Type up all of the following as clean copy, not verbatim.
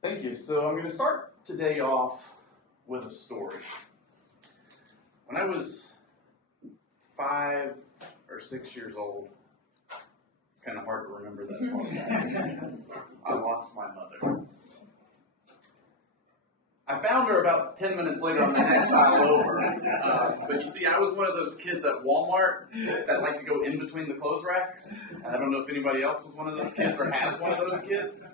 Thank you. So I'm going to start today off with a story. When I was 5 or 6 years old, it's kind of hard to remember that far. I lost my mother. I found her about 10 minutes later on the next aisle over. But you see, I was one of those kids at Walmart that like to go in between the clothes racks. And I don't know if anybody else was one of those kids or has one of those kids.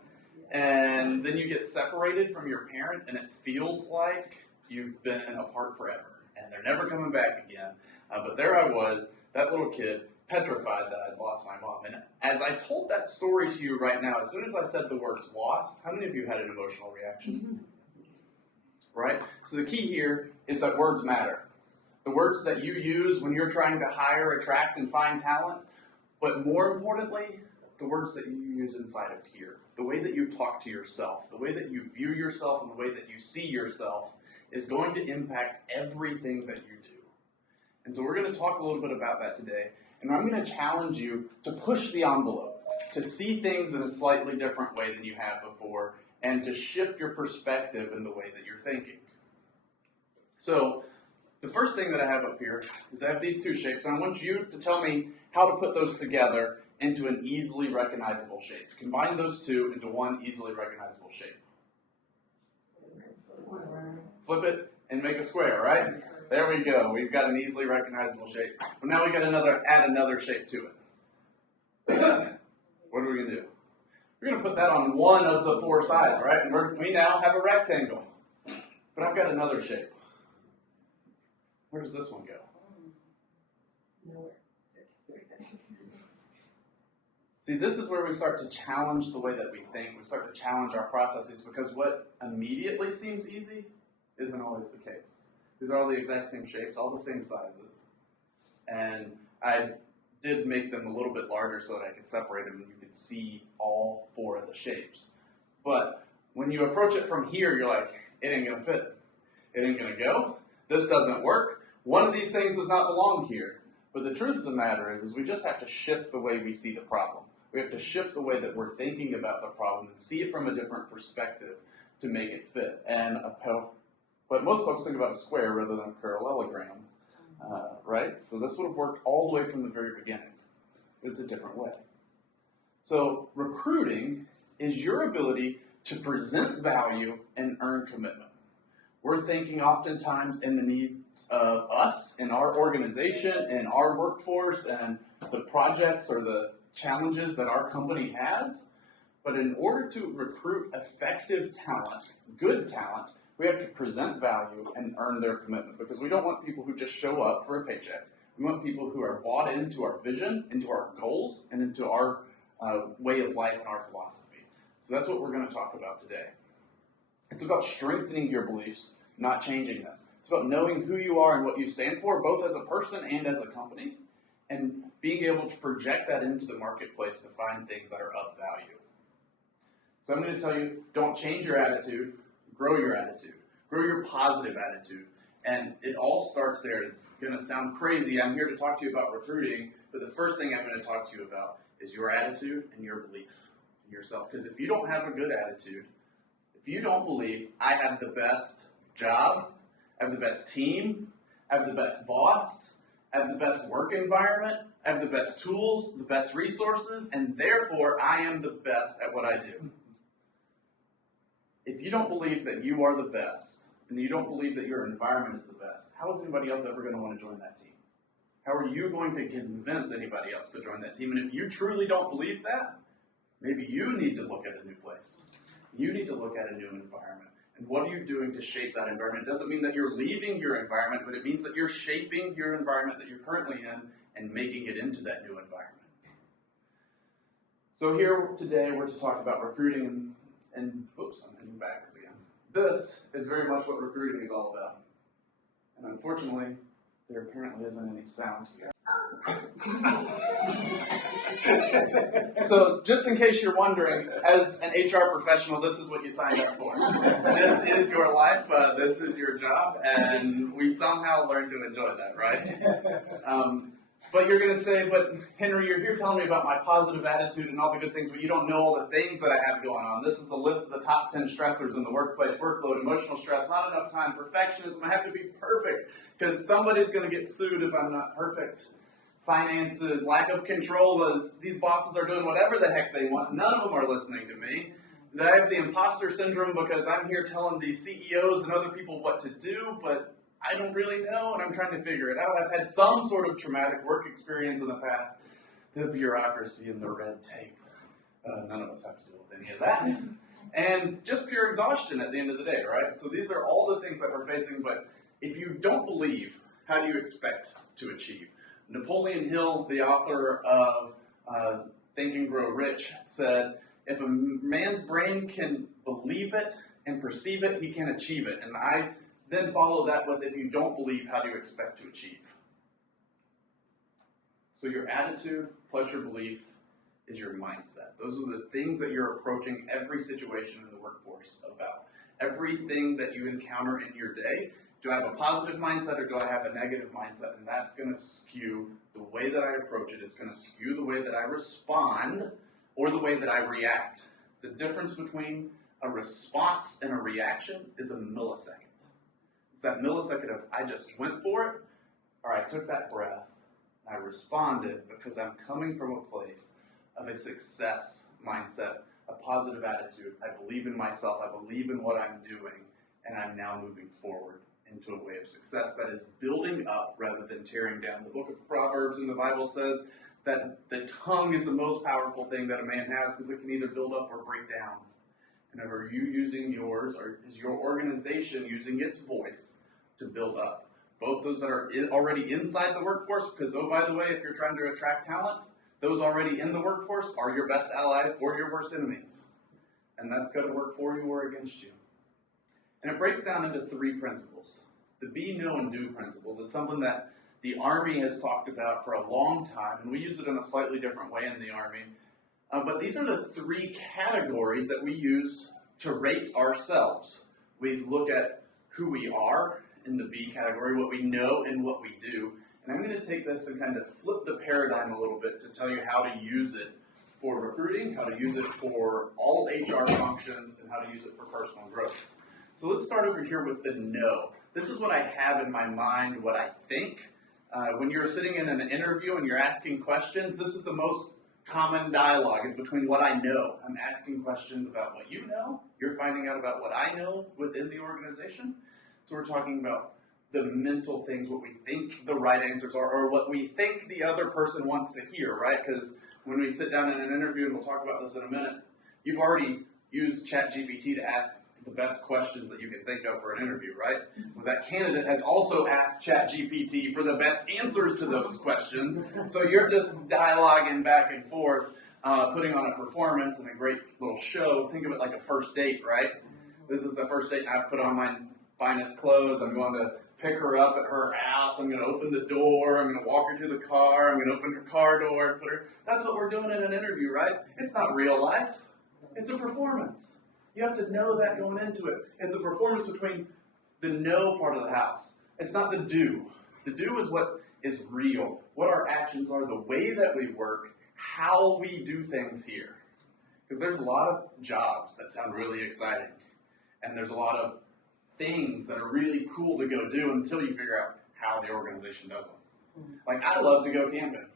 And then you get separated from your parent, and it feels like you've been apart forever, and they're never coming back again. But there I was, that little kid, petrified that I'd lost my mom. And as I told that story to you right now, as soon as I said the words lost, how many of you had an emotional reaction? Right? So the key here is that words matter. The words that you use when you're trying to hire, attract, and find talent, but more importantly, the words that you use inside of here. The way that you talk to yourself, the way that you view yourself, and the way that you see yourself is going to impact everything that you do. And so we're going to talk a little bit about that today. And I'm going to challenge you to push the envelope, to see things in a slightly different way than you have before, and to shift your perspective in the way that you're thinking. So the first thing that I have up here is I have these two shapes, and I want you to tell me how to put those together into an easily recognizable shape. Combine those two into one easily recognizable shape. Flip it and make a square, right? There we go. We've got an easily recognizable shape. But now we got add another shape to it. What are we going to do? We're going to put that on one of the four sides, right? And we now have a rectangle. But I've got another shape. Where does this one go? Nowhere. See, this is where we start to challenge the way that we think. We start to challenge our processes because what immediately seems easy isn't always the case. These are all the exact same shapes, all the same sizes. And I did make them a little bit larger so that I could separate them and you could see all four of the shapes. But when you approach it from here, you're like, it ain't going to fit. It ain't going to go. This doesn't work. One of these things does not belong here. But the truth of the matter is we just have to shift the way we see the problem. We have to shift the way that we're thinking about the problem and see it from a different perspective to make it fit. And but most folks think about a square rather than a parallelogram, right? So this would have worked all the way from the very beginning. It's a different way. So recruiting is your ability to present value and earn commitment. We're thinking oftentimes in the needs of us, in our organization, in our workforce, and the projects or the challenges that our company has. But in order to recruit effective talent, good talent, we have to present value and earn their commitment because we don't want people who just show up for a paycheck. We want people who are bought into our vision, into our goals, and into our way of life and our philosophy. So that's what we're going to talk about today. It's about strengthening your beliefs, not changing them. It's about knowing who you are and what you stand for, both as a person and as a company, and being able to project that into the marketplace to find things that are of value. So I'm going to tell you, don't change your attitude, grow your attitude. Grow your positive attitude. And it all starts there. It's going to sound crazy. I'm here to talk to you about recruiting, but the first thing I'm going to talk to you about is your attitude and your belief in yourself. Because if you don't have a good attitude, if you don't believe I have the best job, I have the best team, I have the best boss, I have the best work environment, I have the best tools, the best resources, and therefore I am the best at what I do. If you don't believe that you are the best, and you don't believe that your environment is the best, how is anybody else ever going to want to join that team? How are you going to convince anybody else to join that team? And if you truly don't believe that, maybe you need to look at a new place. You need to look at a new environment. And what are you doing to shape that environment? It doesn't mean that you're leaving your environment, but it means that you're shaping your environment that you're currently in and making it into that new environment. So here today we're to talk about recruiting and oops, I'm heading backwards again. This is very much what recruiting is all about. And unfortunately, there apparently isn't any sound here. So just in case you're wondering, as an HR professional, this is what you signed up for. This is your life, this is your job, and we somehow learn to enjoy that, right? But you're going to say, but Henry, you're here telling me about my positive attitude and all the good things, but you don't know all the things that I have going on. This is the list of the top 10 stressors in the workplace: workload, emotional stress, not enough time, perfectionism. I have to be perfect because somebody's going to get sued if I'm not perfect. Finances, lack of control, as these bosses are doing whatever the heck they want. None of them are listening to me. I have the imposter syndrome because I'm here telling these CEOs and other people what to do, but I don't really know, and I'm trying to figure it out. I've had some sort of traumatic work experience in the past. The bureaucracy and the red tape. None of us have to deal with any of that. And just pure exhaustion at the end of the day, right? So these are all the things that we're facing, but if you don't believe, how do you expect to achieve? Napoleon Hill, the author of Think and Grow Rich, said, if a man's brain can believe it and perceive it, he can achieve it. And I then follow that with, if you don't believe, how do you expect to achieve? So your attitude plus your belief is your mindset. Those are the things that you're approaching every situation in the workforce about. Everything that you encounter in your day, do I have a positive mindset or do I have a negative mindset? And that's going to skew the way that I approach it. It's going to skew the way that I respond or the way that I react. The difference between a response and a reaction is a millisecond. It's that millisecond of I just went for it, or I took that breath, and I responded because I'm coming from a place of a success mindset, a positive attitude. I believe in myself, I believe in what I'm doing, and I'm now moving forward into a way of success that is building up rather than tearing down. The book of Proverbs in the Bible says that the tongue is the most powerful thing that a man has because it can either build up or break down. And are you using yours, or is your organization using its voice to build up? Both those that are already inside the workforce, because, oh, by the way, if you're trying to attract talent, those already in the workforce are your best allies or your worst enemies. And that's going to work for you or against you. And it breaks down into 3 principles. The be, know, and do principles. It's something that the Army has talked about for a long time, and we use it in a slightly different way in the Army. But these are the 3 categories that we use to rate ourselves. We look at who we are in the B category, what we know and what we do. And I'm going to take this and kind of flip the paradigm a little bit to tell you how to use it for recruiting, how to use it for all HR functions, and how to use it for personal growth. So let's start over here with the know. This is what I have in my mind, what I think. When you're sitting in an interview and you're asking questions, this is the most common dialogue is between what I know. I'm asking questions about what you know. You're finding out about what I know within the organization. So we're talking about the mental things, what we think the right answers are, or what we think the other person wants to hear, right? Because when we sit down in an interview, and we'll talk about this in a minute, you've already used ChatGPT to ask the best questions that you can think of for an interview, right? Well, that candidate has also asked ChatGPT for the best answers to those questions. So you're just dialoguing back and forth, putting on a performance and a great little show. Think of it like a first date, right? This is the first date, and I've put on my finest clothes. I'm going to pick her up at her house. I'm going to open the door. I'm going to walk her to the car. I'm going to open her car door and put her. That's what we're doing in an interview, right? It's not real life. It's a performance. You have to know that going into it. It's a performance between the know part of the house. It's not the do. The do is what is real, what our actions are, the way that we work, how we do things here. Because there's a lot of jobs that sound really exciting. And there's a lot of things that are really cool to go do until you figure out how the organization does them. Like, I love to go camping.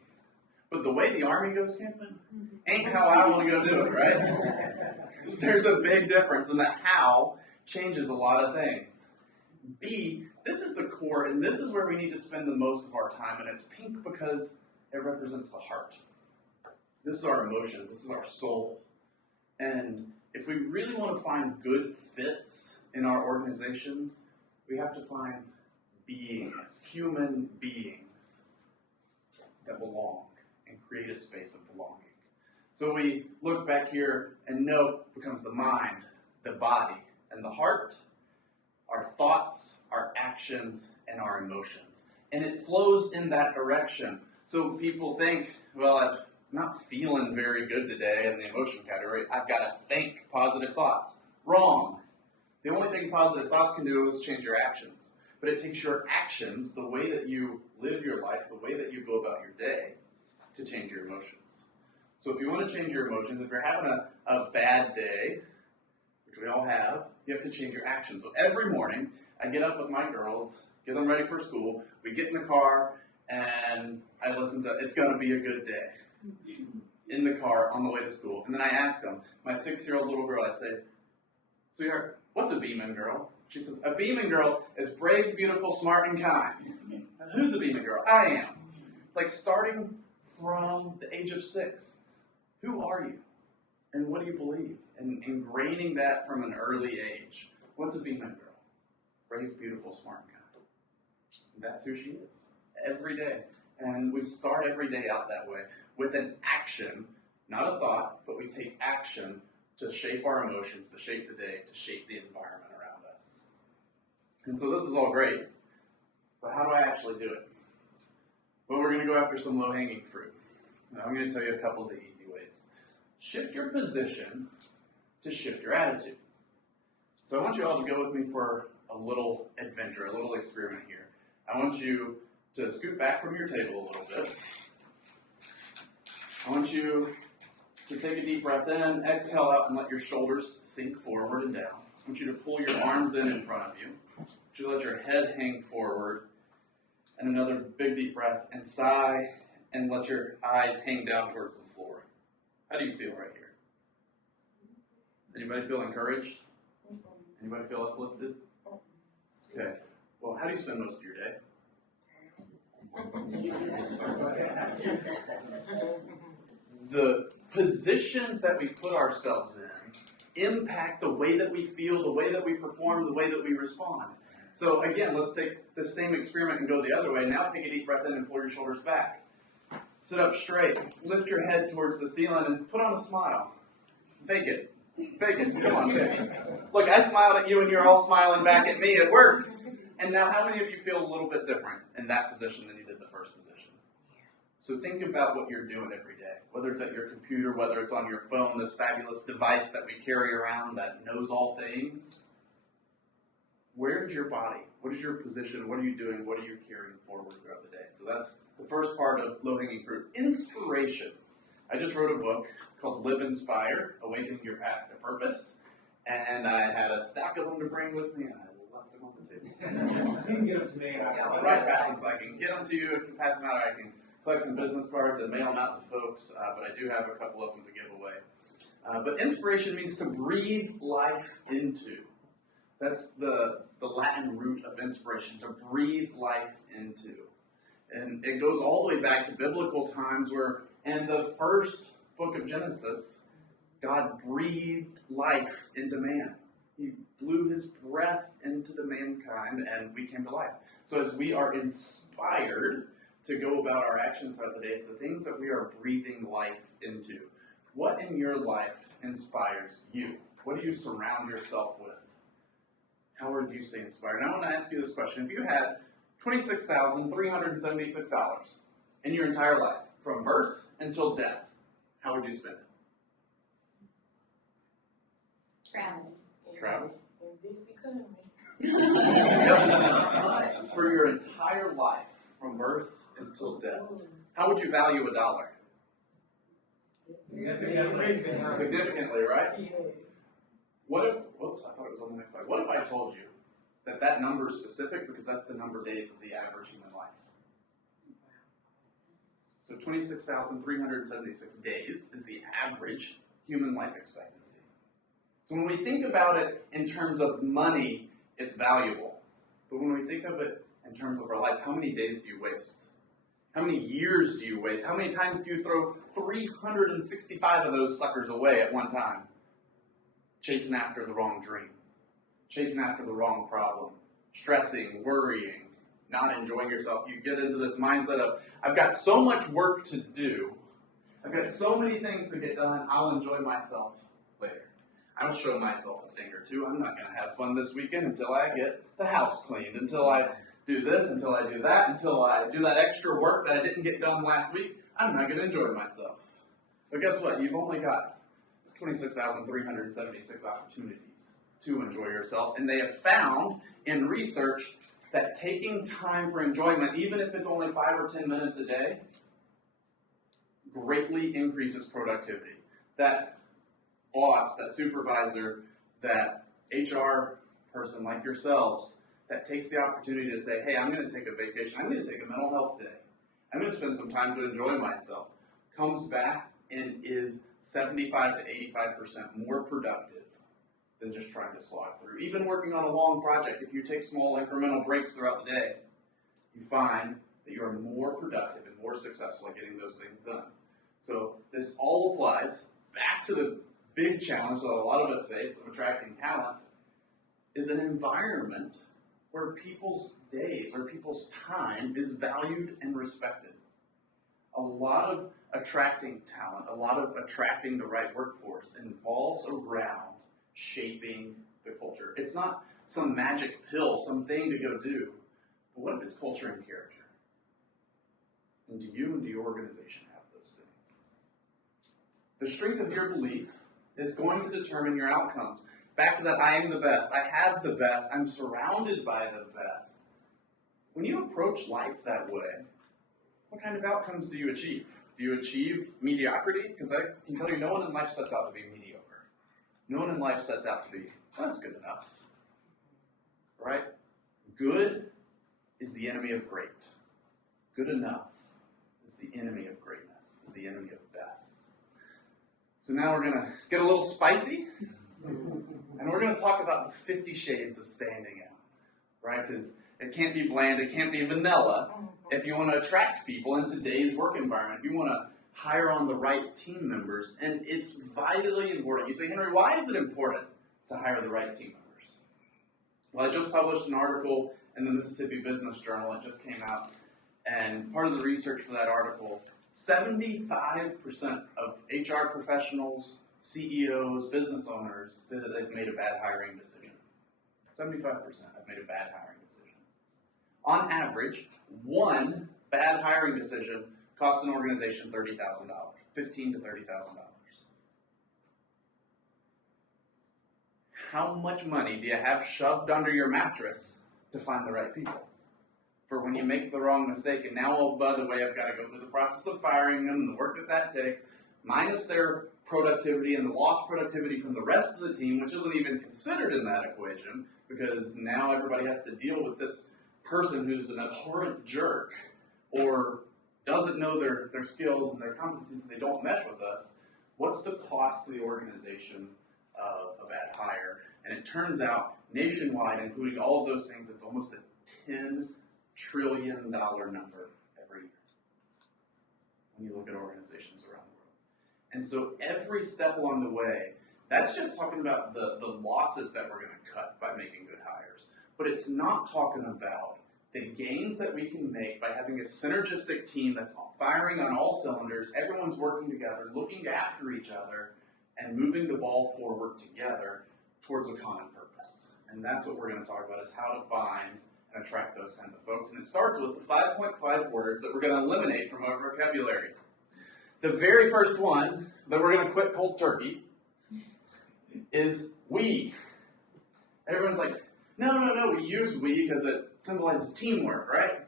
But the way the Army goes camping ain't how I want to go do it, right? There's a big difference, and the how changes a lot of things. B, this is the core, and this is where we need to spend the most of our time, and it's pink because it represents the heart. This is our emotions. This is our soul. And if we really want to find good fits in our organizations, we have to find beings, human beings that belong and create a space of belonging. So we look back here, and know becomes the mind, the body, and the heart, our thoughts, our actions, and our emotions. And it flows in that direction. So people think, well, I'm not feeling very good today in the emotion category. I've got to think positive thoughts. Wrong. The only thing positive thoughts can do is change your actions. but it takes your actions, the way that you live your life, the way that you go about your day, to change your emotions. So if you want to change your emotions, if you're having a bad day, which we all have, you have to change your actions. So every morning, I get up with my girls, get them ready for school, we get in the car, and I listen to It's Gonna Be a Good Day in the car on the way to school. And then I ask them, my 6-year-old little girl, I say, sweetheart, what's a beaming girl? She says, a beaming girl is brave, beautiful, smart, and kind. Who's a beaming girl? I am. Like starting from the age of 6. Who are you? And what do you believe? And ingraining that from an early age. What's a beaming girl? Brave, beautiful, smart, and kind. And that's who she is. Every day. And we start every day out that way with an action, not a thought, but we take action to shape our emotions, to shape the day, to shape the environment around us. And so this is all great, but how do I actually do it? Well, we're going to go after some low-hanging fruit. Now, I'm going to tell you a couple of the easy ways. Shift your position to shift your attitude. So I want you all to go with me for a little adventure, a little experiment here. I want you to scoot back from your table a little bit. I want you to take a deep breath in, exhale out, and let your shoulders sink forward and down. I want you to pull your arms in front of you. I want you to let your head hang forward. And another big deep breath, and sigh, and let your eyes hang down towards the floor. How do you feel right here? Anybody feel encouraged? Anybody feel uplifted? Okay. Well, how do you spend most of your day? The positions that we put ourselves in impact the way that we feel, the way that we perform, the way that we respond. So again, let's take the same experiment and go the other way. Now take a deep breath in and pull your shoulders back. Sit up straight. Lift your head towards the ceiling and put on a smile. Fake it. Fake it. Come on, fake it. Look, I smiled at you and you're all smiling back at me. It works. And now how many of you feel a little bit different in that position than you did the first position? So think about what you're doing every day. Whether it's at your computer, whether it's on your phone, this fabulous device that we carry around that knows all things. Where's your body? What is your position? What are you doing? What are you carrying forward throughout the day? So that's the first part of low-hanging fruit. Inspiration. I just wrote a book called Live Inspired, Awakening Your Path to Purpose. And I had a stack of them to bring with me, and I left them on the table. You can get them to me. I'll right pass them, so I can get them to you. I can pass them out. I can collect some business cards and mail them out to folks. But I do have a couple of them to give away. But inspiration means to breathe life into. That's the Latin root of inspiration, to breathe life into. And it goes all the way back to biblical times where, in the first book of Genesis, God breathed life into man. He blew his breath into the mankind and we came to life. So as we are inspired to go about our actions throughout the day, it's the things that we are breathing life into. What in your life inspires you? What do you surround yourself with? How would you stay inspired? And I want to ask you this question. If you had $26,376 in your entire life, from birth until death, how would you spend it? Travel? In this economy. For your entire life, from birth until death, how would you value a dollar? Significantly, right? Yes. What if, whoops, I thought it was on the next slide. What if I told you that that number is specific because that's the number of days of the average human life? So 26,376 days is the average human life expectancy. So when we think about it in terms of money, it's valuable. But when we think of it in terms of our life, how many days do you waste? How many years do you waste? How many times do you throw 365 of those suckers away at one time? Chasing after the wrong dream. Chasing after the wrong problem. Stressing, worrying, not enjoying yourself. You get into this mindset of, I've got so much work to do. I've got so many things to get done. I'll enjoy myself later. I'll show myself a thing or two. I'm not going to have fun this weekend until I get the house cleaned, until I do this, until I do that, until I do that extra work that I didn't get done last week. I'm not going to enjoy myself. But guess what? You've only got 26,376 opportunities to enjoy yourself. And they have found in research that taking time for enjoyment, even if it's only 5 or 10 minutes a day, greatly increases productivity. That boss, that supervisor, that HR person like yourselves that takes the opportunity to say, hey, I'm going to take a vacation, I'm going to take a mental health day, I'm going to spend some time to enjoy myself, comes back and is 75 to 85% more productive than just trying to slog through. Even working on a long project, if you take small incremental breaks throughout the day, you find that you are more productive and more successful at getting those things done. So this all applies back to the big challenge that a lot of us face of attracting talent, is an environment where people's days or people's time is valued and respected. A lot of attracting talent, a lot of attracting the right workforce involves around shaping the culture. It's not some magic pill, some thing to go do, but what if it's culture and character? And do you and do your organization have those things? The strength of your belief is going to determine your outcomes. Back to that, I am the best, I have the best, I'm surrounded by the best. When you approach life that way, what kind of outcomes do you achieve? Do you achieve mediocrity? Because I can tell you no one in life sets out to be mediocre. No one in life sets out to be, well, that's good enough. Right? Good is the enemy of great. Good enough is the enemy of greatness, is the enemy of best. So now we're going to get a little spicy, and we're going to talk about the 50 shades of standing out. Right? Because it can't be bland, it can't be vanilla. If you want to attract people in today's work environment, if you want to hire on the right team members, and it's vitally important. You say, Henry, why is it important to hire the right team members? Well, I just published an article in the Mississippi Business Journal. It just came out, and part of the research for that article, 75% of HR professionals, CEOs, business owners say that they've made a bad hiring decision. 75% have made a bad hiring decision. On average, one bad hiring decision costs an organization $30,000, $15,000 to $30,000. How much money do you have shoved under your mattress to find the right people? For when you make the wrong mistake, and now, oh, by the way, I've got to go through the process of firing them and the work that takes, minus their productivity and the lost productivity from the rest of the team, which isn't even considered in that equation, because now everybody has to deal with this person who's an abhorrent jerk or doesn't know their skills and their competencies, they don't mesh with us. What's the cost to the organization of a bad hire? And it turns out, nationwide, including all of those things, it's almost a $10 trillion number every year when you look at organizations around the world. And so every step along the way, that's just talking about the losses that we're going to cut by making good hires. But it's not talking about the gains that we can make by having a synergistic team that's firing on all cylinders, everyone's working together, looking after each other, and moving the ball forward together towards a common purpose. And that's what we're going to talk about, is how to find and attract those kinds of folks. And it starts with the 5.5 words that we're going to eliminate from our vocabulary. The very first one that we're going to quit cold turkey is we. Everyone's like, no, we use we because it symbolizes teamwork, right?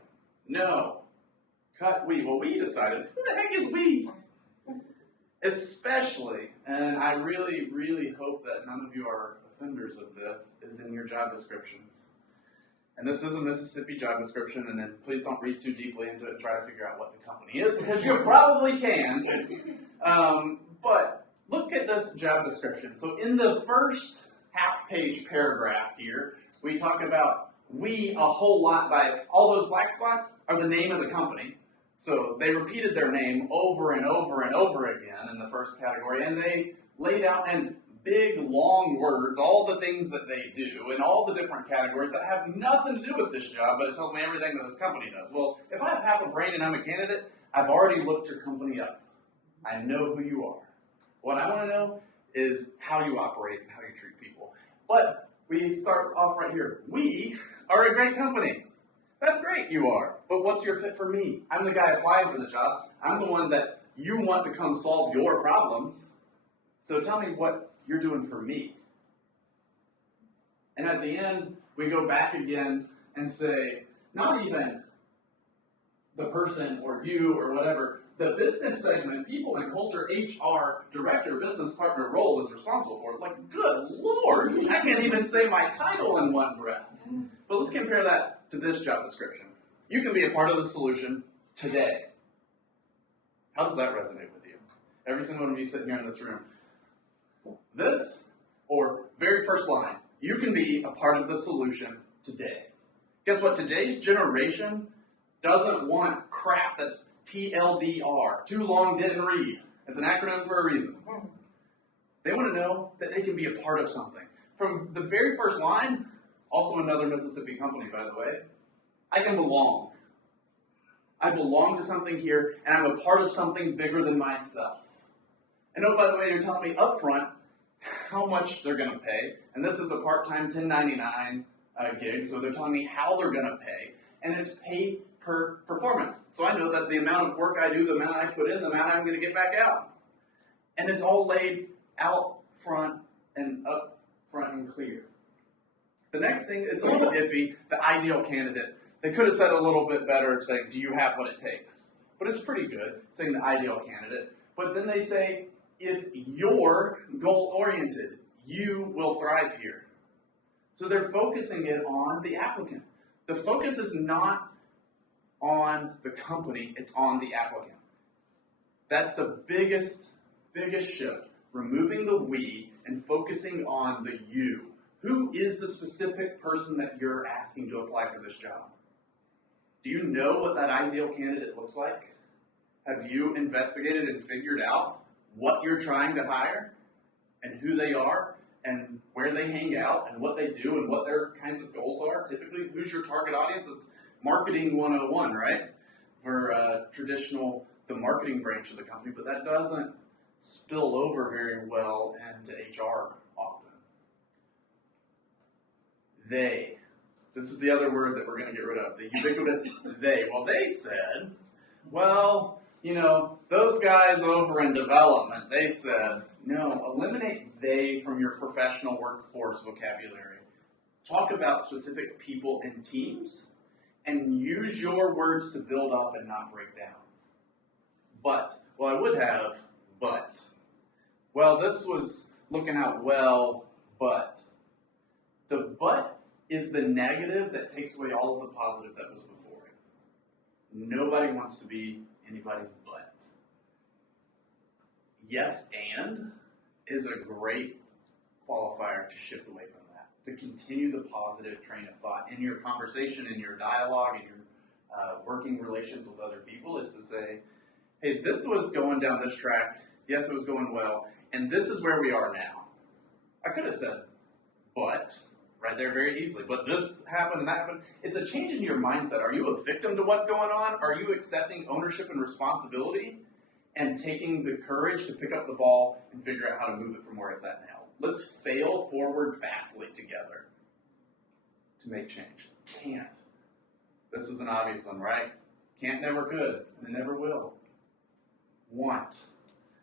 No. Cut we. Well, we decided, who the heck is we? Especially, and I really, really hope that none of you are offenders of this, is in your job descriptions. And this is a Mississippi job description, and then please don't read too deeply into it and try to figure out what the company is, because you probably can. But look at this job description. So in the first half-page paragraph here, we talk about we a whole lot by all those black spots are the name of the company. So they repeated their name over and over and over again in the first category, and they laid out in big, long words all the things that they do in all the different categories that have nothing to do with this job, but it tells me everything that this company does. Well, if I have half a brain and I'm a candidate, I've already looked your company up. I know who you are. What I want to know is how you operate and how you treat people. But we start off right here. We are a great company. That's great, you are. But what's your fit for me? I'm the guy applying for the job. I'm the one that you want to come solve your problems. So tell me what you're doing for me. And at the end, we go back again and say, not even the person or you or whatever, the business segment, people and culture, HR, director, business partner role is responsible for. It's like, good Lord, I can't even say my title in one breath. But let's compare that to this job description. You can be a part of the solution today. How does that resonate with you? Every single one of you sitting here in this room. This, or very first line, you can be a part of the solution today. Guess what? Today's generation doesn't want crap that's TLDR, too long, didn't read. It's an acronym for a reason. They want to know that they can be a part of something. From the very first line, also another Mississippi company, by the way, I can belong. I belong to something here, and I'm a part of something bigger than myself. And oh, by the way, you're telling me up front how much they're going to pay, and this is a part-time 1099 gig, so they're telling me how they're going to pay, and it's paid per performance. So I know that the amount of work I do, the amount I put in, the amount I'm going to get back out. And it's all laid out front and up front and clear. The next thing, it's a little iffy, the ideal candidate. They could have said a little bit better saying, do you have what it takes? But it's pretty good saying the ideal candidate. But then they say, if you're goal-oriented, you will thrive here. So they're focusing it on the applicant. The focus is not on the company, it's on the applicant. That's the biggest shift. Removing the we and focusing on the you. Who is the specific person that you're asking to apply for this job? Do you know what that ideal candidate looks like? Have you investigated and figured out what you're trying to hire and who they are and where they hang out and what they do and what their kinds of goals are? Typically, who's your target audience? It's marketing 101, right? For the marketing branch of the company, but that doesn't spill over very well into HR often. They. This is the other word that we're going to get rid of, the ubiquitous they. Well, they said, those guys over in development, they said, no, eliminate they from your professional workforce vocabulary. Talk about specific people and teams, and use your words to build up and not break down. I would have, but. Well, this was looking out well, but. The but is the negative that takes away all of the positive that was before it. Nobody wants to be anybody's butt. Yes, and is a great qualifier to shift away from that, to continue the positive train of thought in your conversation, in your dialogue, in your working relations with other people, is to say, hey, this was going down this track, yes, it was going well, and this is where we are now. I could have said, but, right there very easily, but this happened and that happened. It's a change in your mindset. Are you a victim to what's going on? Are you accepting ownership and responsibility and taking the courage to pick up the ball and figure out how to move it from where it's at now? Let's fail forward fastly together to make change. Can't. This is an obvious one, right? Can't never could, and it never will. Want.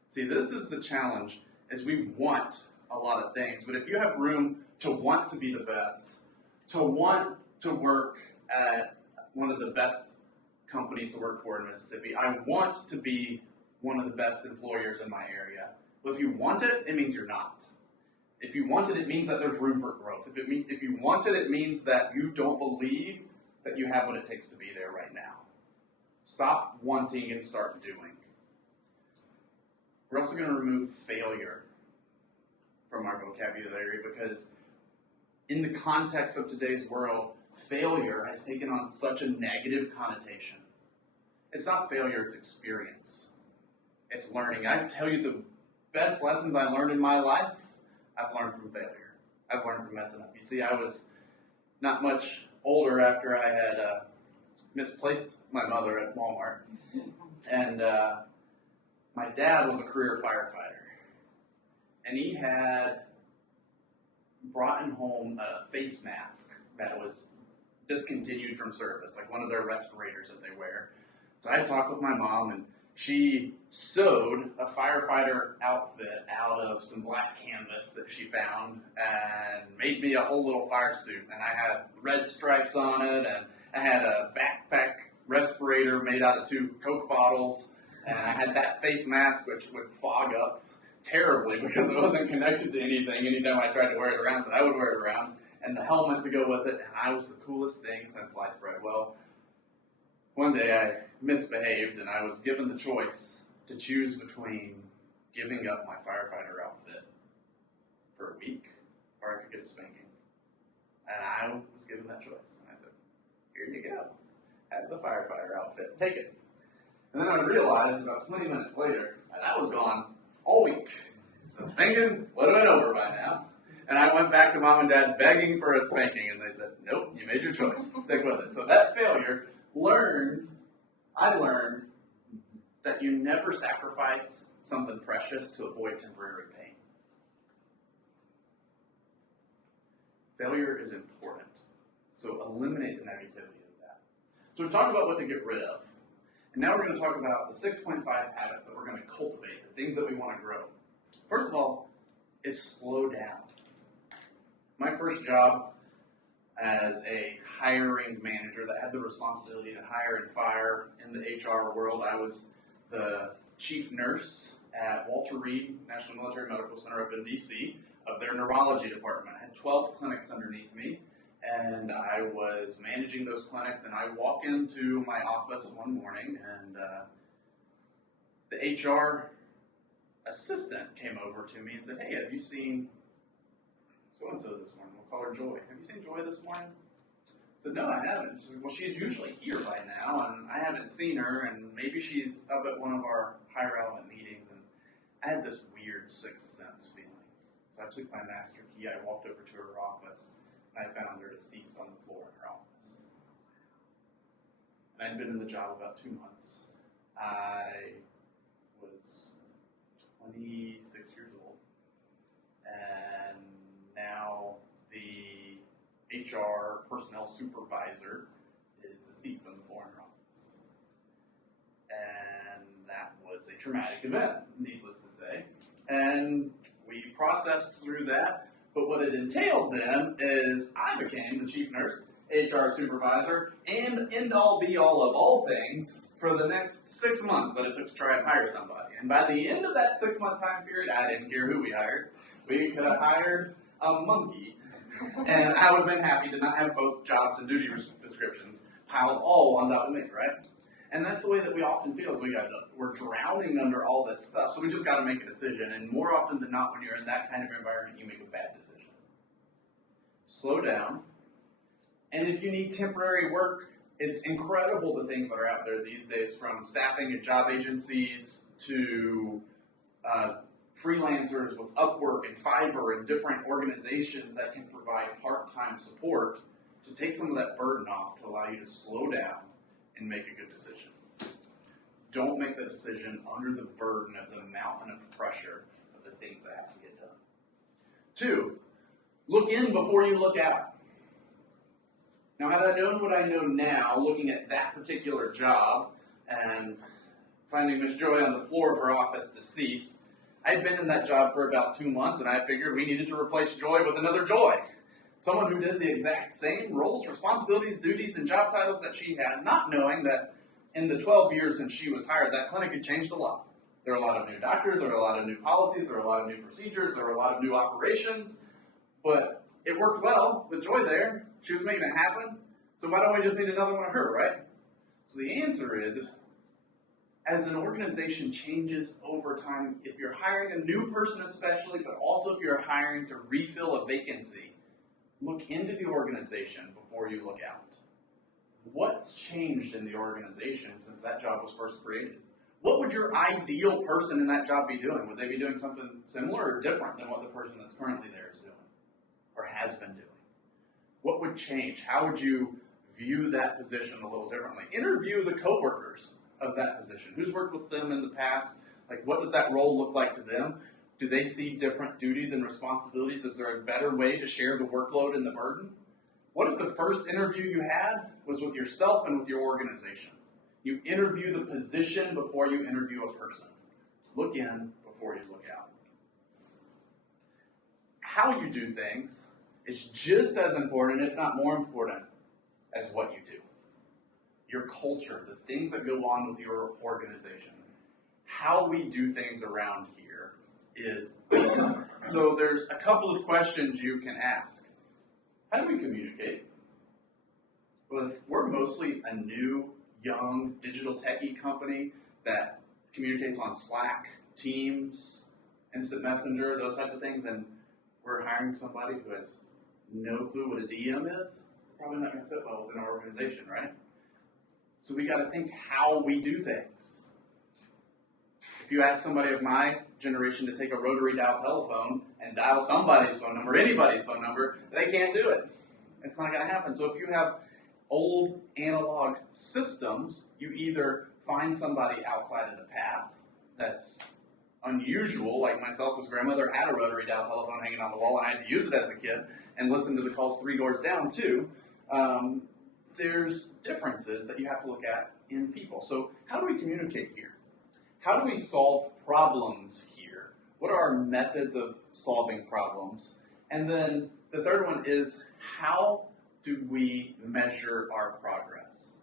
See, this is the challenge, is we want a lot of things, but if you have room to want to be the best, to want to work at one of the best companies to work for in Mississippi, I want to be one of the best employers in my area. Well, if you want it, it means you're not. If you want it, it means that there's room for growth. If you want it, it means that you don't believe that you have what it takes to be there right now. Stop wanting and start doing. We're also going to remove failure from our vocabulary because in the context of today's world, failure has taken on such a negative connotation. It's not failure, it's experience. It's learning. I tell you the best lessons I learned in my life, I've learned from failure. I've learned from messing up. You see, I was not much older after I had misplaced my mother at Walmart. And my dad was a career firefighter. And he had brought in home a face mask that was discontinued from service, like one of their respirators that they wear. So I talked with my mom, and She sewed a firefighter outfit out of some black canvas that she found and made me a whole little fire suit. And I had red stripes on it, and I had a backpack respirator made out of 2 Coke bottles, and I had that face mask which would fog up terribly because it wasn't connected to anything anytime I tried to wear it around, but I would wear it around, and the helmet to go with it, and I was the coolest thing since sliced bread. Well, one day I misbehaved, and I was given the choice to choose between giving up my firefighter outfit for a week, or I could get a spanking. And I was given that choice. And I said, here you go. Have the firefighter outfit. Take it. And then I realized about 20 minutes later that I was gone all week. The spanking would have been over by now. And I went back to mom and dad begging for a spanking, and they said, nope, you made your choice. Stick with it. So that failure, I learned that you never sacrifice something precious to avoid temporary pain. Failure is important, so eliminate the negativity of that. So we've talked about what to get rid of, and now we're going to talk about the 6.5 habits that we're going to cultivate, the things that we want to grow. First of all, is slow down. My first job as a hiring manager that had the responsibility to hire and fire in the HR world, I was the chief nurse at Walter Reed National Military Medical Center up in D.C. of their neurology department. I had 12 clinics underneath me, and I was managing those clinics, and I walk into my office one morning, and the HR assistant came over to me and said, hey, have you seen so-and-so this morning? We'll call her Joy. Have you seen Joy this morning? I said, no, I haven't. She said, well, she's usually here by now, and I haven't seen her, and maybe she's up at one of our high-relevant meetings. And I had this weird sixth sense feeling. So I took my master key, I walked over to her office, and I found her deceased on the floor in her office. And I'd been in the job about 2 months. I was 26 years old, and now the HR personnel supervisor is deceased on the floor in her office. And that was a traumatic event, needless to say. And we processed through that, but what it entailed then is I became the chief nurse, HR supervisor, and end-all be-all of all things for the next 6 months that it took to try and hire somebody. And by the end of that 6-month time period, I didn't care who we hired. We could have hired a monkey, and I would have been happy to not have both jobs and duty descriptions piled all on top of me, right? And that's the way that we often feel is we're drowning under all this stuff, so we just got to make a decision. And more often than not, when you're in that kind of environment, you make a bad decision. Slow down. And if you need temporary work, it's incredible the things that are out there these days, from staffing at job agencies to freelancers with Upwork and Fiverr and different organizations that can provide part-time support to take some of that burden off to allow you to slow down and make a good decision. Don't make the decision under the burden of the mountain of pressure of the things that have to get done. 2, look in before you look out. Now, had I known what I know now, looking at that particular job and finding Miss Joy on the floor of her office deceased, I had been in that job for about 2 months, and I figured we needed to replace Joy with another Joy. Someone who did the exact same roles, responsibilities, duties, and job titles that she had, not knowing that in the 12 years since she was hired, that clinic had changed a lot. There were a lot of new doctors, there were a lot of new policies, there were a lot of new procedures, there were a lot of new operations, but it worked well with Joy there. She was making it happen, so why don't we just need another one of her, right? So the answer is, as an organization changes over time, if you're hiring a new person especially, but also if you're hiring to refill a vacancy, look into the organization before you look out. What's changed in the organization since that job was first created? What would your ideal person in that job be doing? Would they be doing something similar or different than what the person that's currently there is doing or has been doing? What would change? How would you view that position a little differently? Interview the coworkers of that position. Who's worked with them in the past? Like, what does that role look like to them? Do they see different duties and responsibilities? Is there a better way to share the workload and the burden? What if the first interview you had was with yourself and with your organization? You interview the position before you interview a person. Look in before you look out. How you do things is just as important, if not more important, as what you do. Your culture, the things that go on with your organization. How we do things around here is these. So there's a couple of questions you can ask. How do we communicate? Well, if we're mostly a new, young, digital techie company that communicates on Slack, Teams, Instant Messenger, those types of things, and we're hiring somebody who has no clue what a DM is, probably not going to fit well within our organization, right? So we got to think how we do things. If you ask somebody of my generation to take a rotary dial telephone and dial somebody's phone number, anybody's phone number, they can't do it. It's not going to happen. So if you have old analog systems, you either find somebody outside of the path that's unusual, like myself, whose grandmother had a rotary dial telephone hanging on the wall, and I had to use it as a kid and listen to the calls 3 doors down too. There's differences that you have to look at in people. So how do we communicate here? How do we solve problems here? What are our methods of solving problems? And then the third one is, how do we measure our progress?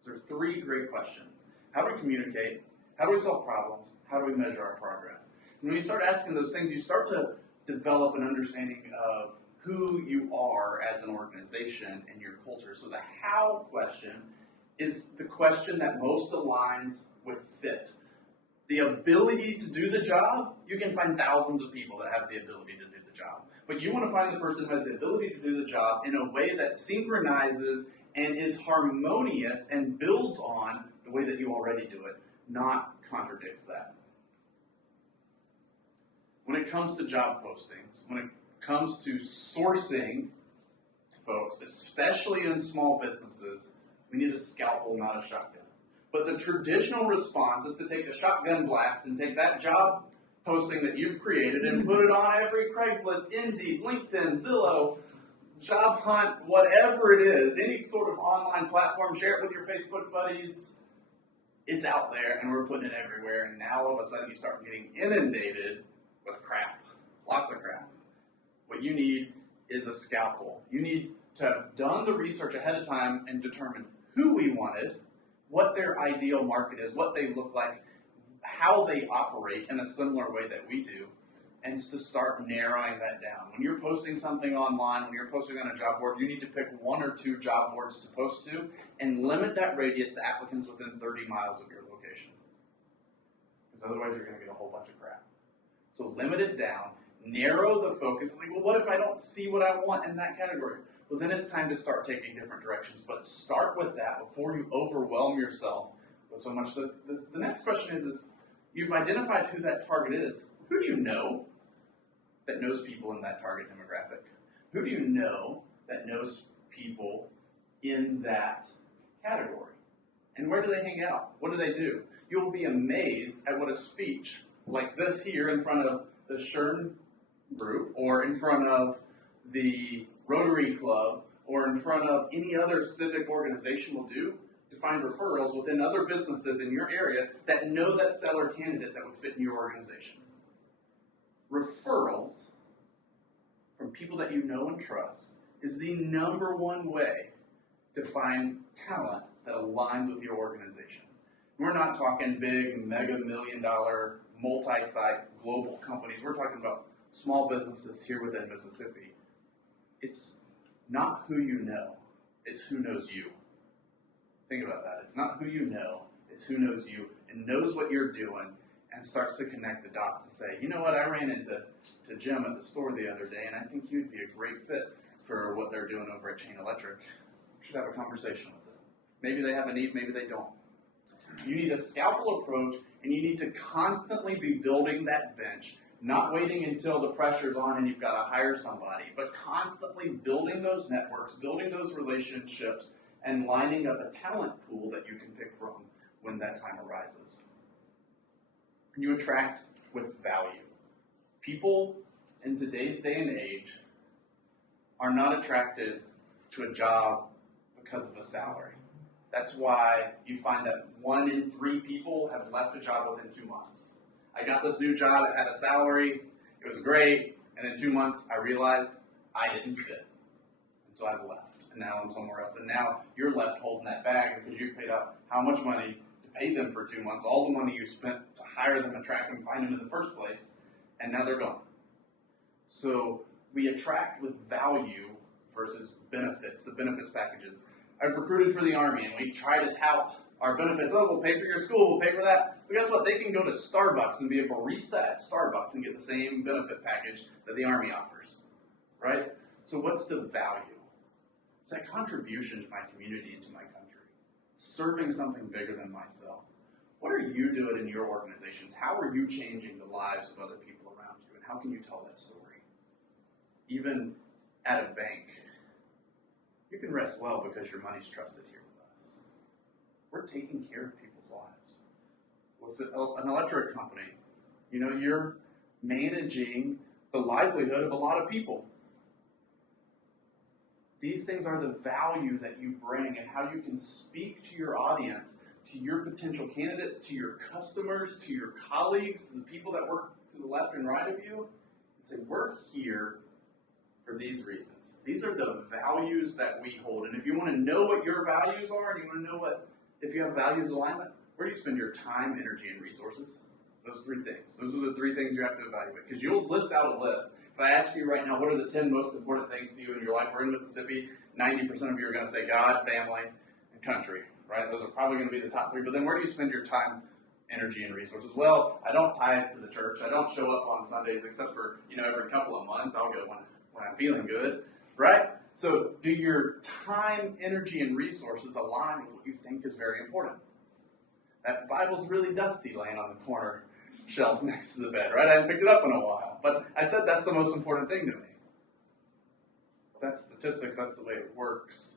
So there are 3 great questions. How do we communicate? How do we solve problems? How do we measure our progress? And when you start asking those things, you start to develop an understanding of who you are as an organization and your culture. So the how question is the question that most aligns with fit. The ability to do the job, you can find thousands of people that have the ability to do the job. But you want to find the person who has the ability to do the job in a way that synchronizes and is harmonious and builds on the way that you already do it, not contradicts that. When it comes to job postings, when it comes to sourcing folks, especially in small businesses, we need a scalpel, not a shotgun. But the traditional response is to take a shotgun blast and take that job posting that you've created and put it on every Craigslist, Indeed, LinkedIn, Zillow, Job Hunt, whatever it is, any sort of online platform, share it with your Facebook buddies. It's out there and we're putting it everywhere, and now all of a sudden you start getting inundated with crap, lots of crap. What you need is a scalpel. You need to have done the research ahead of time and determine who we wanted, what their ideal market is, what they look like, how they operate in a similar way that we do, and to start narrowing that down. When you're posting something online, when you're posting on a job board, you need to pick 1 or 2 job boards to post to and limit that radius to applicants within 30 miles of your location. Because otherwise you're going to get a whole bunch of crap. So limit it down, narrow the focus. Like, well, what if I don't see what I want in that category? Well, then it's time to start taking different directions. But start with that before you overwhelm yourself with so much. The next question is you've identified who that target is. Who do you know that knows people in that target demographic? Who do you know that knows people in that category? And where do they hang out? What do they do? You'll be amazed at what a speech like this here in front of the SHRM group, or in front of the Rotary Club, or in front of any other civic organization will do to find referrals within other businesses in your area that know that stellar candidate that would fit in your organization. Referrals from people that you know and trust is the #1 way to find talent that aligns with your organization. We're not talking big, mega $1-million, multi-site global companies. We're talking about small businesses here within Mississippi. It's not who you know, it's who knows you. Think about that. It's not who you know, it's who knows you and knows what you're doing and starts to connect the dots and say, you know what, I ran into Jim at the store the other day and I think you'd be a great fit for what they're doing over at Chain Electric. We should have a conversation with them. Maybe they have a need, maybe they don't. You need a scalpel approach, and you need to constantly be building that bench, not waiting until the pressure's on and you've got to hire somebody, but constantly building those networks, building those relationships, and lining up a talent pool that you can pick from when that time arises. You attract with value. People in today's day and age are not attracted to a job because of a salary. That's why you find that 1 in 3 people have left a job within 2 months. I got this new job, it had a salary, it was great, and in 2 months I realized I didn't fit. And so I've left, and now I'm somewhere else. And now you're left holding that bag because you've paid out how much money to pay them for 2 months, all the money you spent to hire them, attract them, find them in the first place, and now they're gone. So we attract with value versus benefits, the benefits packages. I've recruited for the Army, and we try to tout our benefits. Oh, we'll pay for your school, we'll pay for that. But guess what? They can go to Starbucks and be a barista at Starbucks and get the same benefit package that the Army offers, right? So what's the value? It's that contribution to my community and to my country. Serving something bigger than myself. What are you doing in your organizations? How are you changing the lives of other people around you? And how can you tell that story? Even at a bank, you can rest well because your money's trusted here with us. We're taking care of people's lives. With an electric company, you're managing the livelihood of a lot of people. These things are the value that you bring and how you can speak to your audience, to your potential candidates, to your customers, to your colleagues, to the people that work to the left and right of you, and say, we're here for these reasons. These are the values that we hold. And if you want to know what your values are, and you want to know if you have values alignment, where do you spend your time, energy, and resources? Those 3 things. Those are the 3 things you have to evaluate. Because you'll list out a list. If I ask you right now, what are the 10 most important things to you in your life? We're in Mississippi. 90% of you are going to say God, family, and country. Right? Those are probably going to be the top 3. But then where do you spend your time, energy, and resources? Well, I don't tithe to the church. I don't show up on Sundays except for, every couple of months. I'll go when I'm feeling good, right? So do your time, energy, and resources align with what you think is very important? That Bible's really dusty laying on the corner shelf next to the bed, right? I haven't picked it up in a while. But I said that's the most important thing to me. That's statistics, that's the way it works.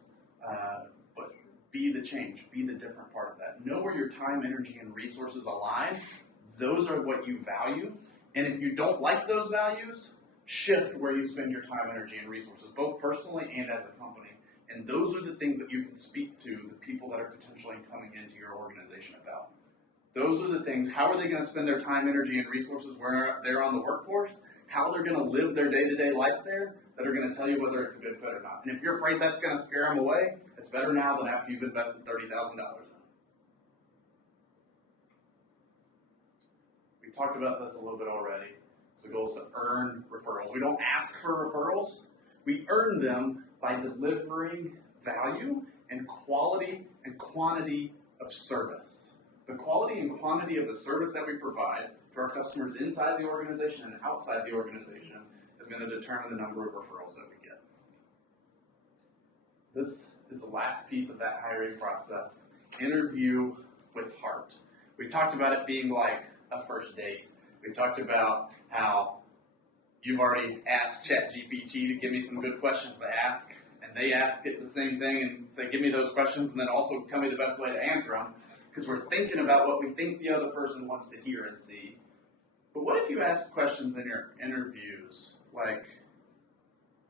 But be the change, be the different part of that. Know where your time, energy, and resources align. Those are what you value. And if you don't like those values, shift where you spend your time, energy, and resources, both personally and as a company. And those are the things that you can speak to the people that are potentially coming into your organization about. Those are the things, how are they going to spend their time, energy, and resources where they're on the workforce, how they're going to live their day-to-day life there, that are going to tell you whether it's a good fit or not. And if you're afraid that's going to scare them away, it's better now than after you've invested $30,000. We talked about this a little bit already. So the goal is to earn referrals. We don't ask for referrals. We earn them by delivering value and quality and quantity of service. The quality and quantity of the service that we provide to our customers inside the organization and outside the organization is going to determine the number of referrals that we get. This is the last piece of that hiring process. Interview with heart. We talked about it being like a first date. We talked about how you've already asked ChatGPT to give me some good questions to ask, and they ask it the same thing and say, give me those questions, and then also tell me the best way to answer them, because we're thinking about what we think the other person wants to hear and see. But what if you ask questions in your interviews like,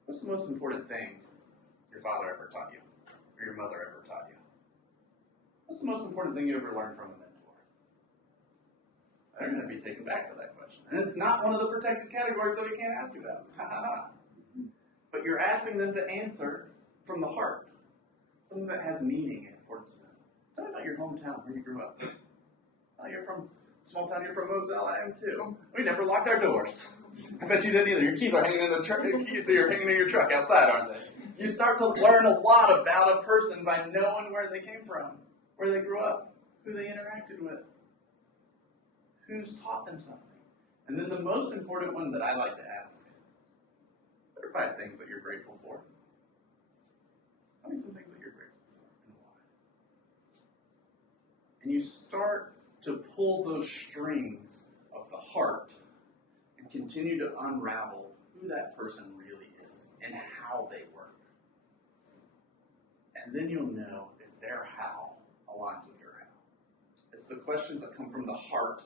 what's the most important thing your father ever taught you, or your mother ever taught you? What's the most important thing you ever learned from a mentor? They're going to be taken back to that question. And it's not one of the protected categories that we can't ask about. But you're asking them to answer from the heart. Something that has meaning and importance to them. Tell me about your hometown, where you grew up. Oh, you're from a small town, you're from Moselle, I am too. We never locked our doors. I bet you didn't either. Your keys are hanging in the truck. Your keys are hanging in your truck outside, aren't they? You start to learn a lot about a person by knowing where they came from, where they grew up, who they interacted with, who's taught them something. And then the most important one that I like to ask, what are 5 things that you're grateful for? Tell me some things that you're grateful for and why. And you start to pull those strings of the heart and continue to unravel who that person really is and how they work. And then you'll know if their how aligns with your how. It's the questions that come from the heart,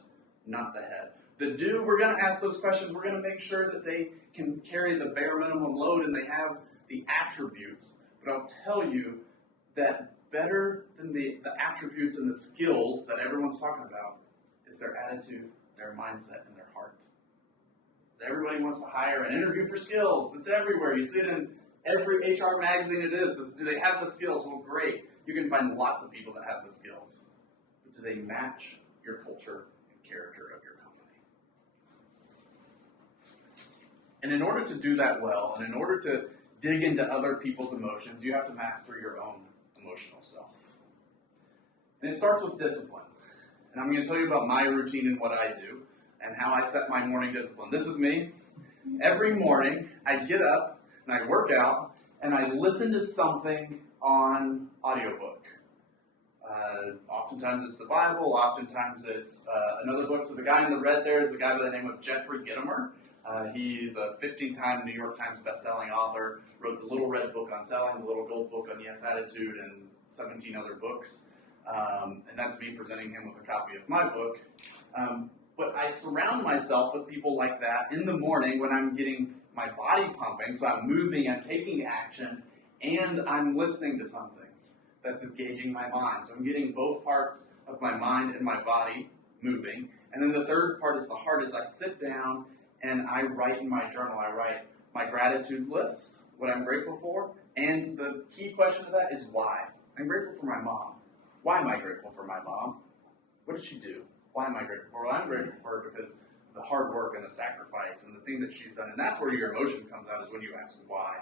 not the head. The do, we're going to ask those questions. We're going to make sure that they can carry the bare minimum load and they have the attributes. But I'll tell you that better than the attributes and the skills that everyone's talking about is their attitude, their mindset, and their heart. So everybody wants to hire and interview for skills. It's everywhere. You see it in every HR magazine it is. Do they have the skills? Well, great. You can find lots of people that have the skills. But do they match your culture and character of your company? And in order to do that well, and in order to dig into other people's emotions, you have to master your own emotional self. And it starts with discipline. And I'm going to tell you about my routine and what I do and how I set my morning discipline. This is me. Every morning, I get up and I work out and I listen to something on audiobook. Oftentimes it's the Bible, oftentimes it's another book. So the guy in the red there is a guy by the name of Jeffrey Gitomer. He's a 15-time New York Times best-selling author, wrote the Little Red Book on Selling, the Little Gold Book on Yes Attitude, and 17 other books. And that's me presenting him with a copy of my book. But I surround myself with people like that in the morning when I'm getting my body pumping, so I'm moving, I'm taking action, and I'm listening to something that's engaging my mind. So I'm getting both parts of my mind and my body moving. And then the third part is the heart, is I sit down and I write in my journal. I write my gratitude list, what I'm grateful for, and the key question to that is why. I'm grateful for my mom. Why am I grateful for my mom? What did she do? Why am I grateful for her? Well, I'm grateful for her because of the hard work and the sacrifice and the thing that she's done. And that's where your emotion comes out, is when you ask why.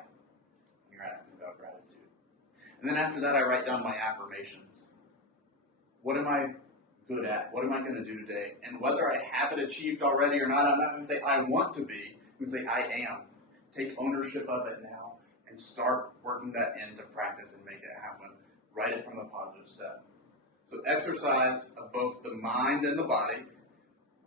You're asking about gratitude. And then after that, I write down my affirmations. What am I good at? What am I going to do today? And whether I have it achieved already or not, I'm not going to say I want to be. I'm going to say I am. Take ownership of it now and start working that into practice and make it happen. Write it from a positive step. So exercise of both the mind and the body,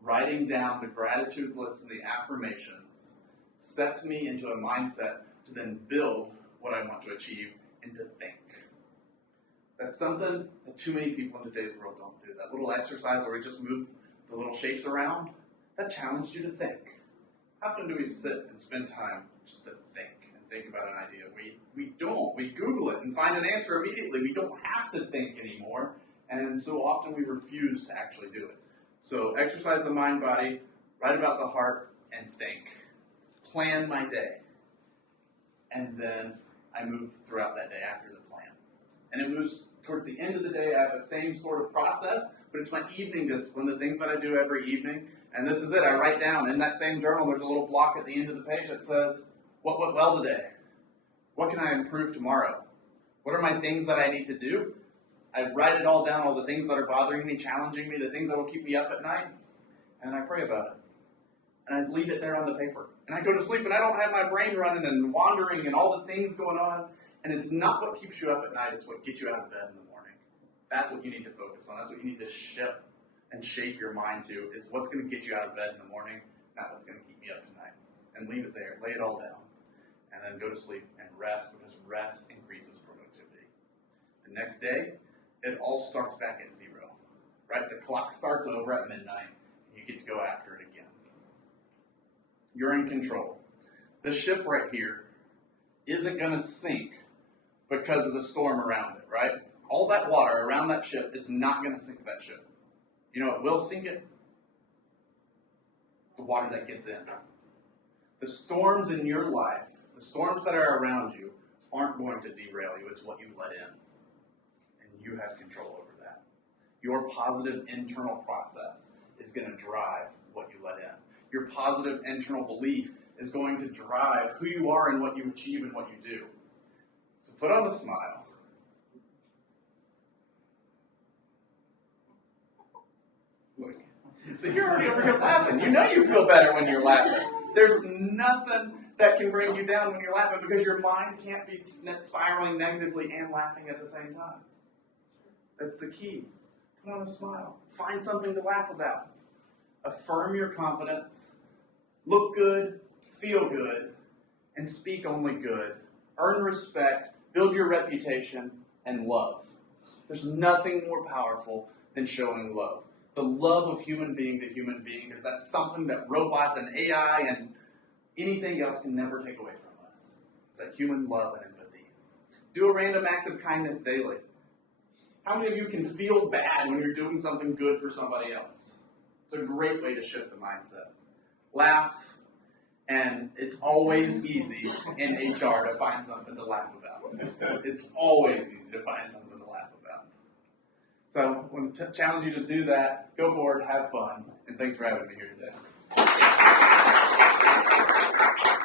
writing down the gratitude list and the affirmations, sets me into a mindset to then build what I want to achieve and to think. That's something that too many people in today's world don't do. That little exercise where we just move the little shapes around, that challenged you to think. How often do we sit and spend time just to think about an idea? We don't. We Google it and find an answer immediately. We don't have to think anymore. And so often we refuse to actually do it. So exercise the mind, body, write about the heart, and think. Plan my day. And then I move throughout that day after the plan. And it moves towards the end of the day. I have the same sort of process, but it's my evening discipline, the things that I do every evening. And this is it. I write down in that same journal, there's a little block at the end of the page that says, what went well today? What can I improve tomorrow? What are my things that I need to do? I write it all down, all the things that are bothering me, challenging me, the things that will keep me up at night, and I pray about it. And I leave it there on the paper. And I go to sleep, and I don't have my brain running and wandering and all the things going on. And it's not what keeps you up at night, it's what gets you out of bed in the morning. That's what you need to focus on. That's what you need to shift and shape your mind to, is what's going to get you out of bed in the morning, not what's going to keep me up tonight. And leave it there. Lay it all down. And then go to sleep and rest, because rest increases productivity. The next day, it all starts back at zero. Right? The clock starts over at midnight, and you get to go after it again. You're in control. The ship right here isn't going to sink because of the storm around it, right? All that water around that ship is not going to sink that ship. You know what will sink it? The water that gets in. The storms in your life, the storms that are around you, aren't going to derail you. It's what you let in. And you have control over that. Your positive internal process is going to drive what you let in. Your positive internal belief is going to drive who you are and what you achieve and what you do. So put on the smile. Look, see, you're already over here laughing. You know you feel better when you're laughing. There's nothing that can bring you down when you're laughing, because your mind can't be spiraling negatively and laughing at the same time. That's the key. Put on a smile. Find something to laugh about. Affirm your confidence. Look good, feel good, and speak only good. Earn respect, build your reputation, and love. There's nothing more powerful than showing love. The love of human being to human being, because that's something that robots and AI and anything else can never take away from us. It's that human love and empathy. Do a random act of kindness daily. How many of you can feel bad when you're doing something good for somebody else? It's a great way to shift the mindset. Laugh, and it's always easy in HR to find something to laugh about. It's always easy to find something to laugh about. So I want to challenge you to do that. Go forward, have fun, and thanks for having me here today.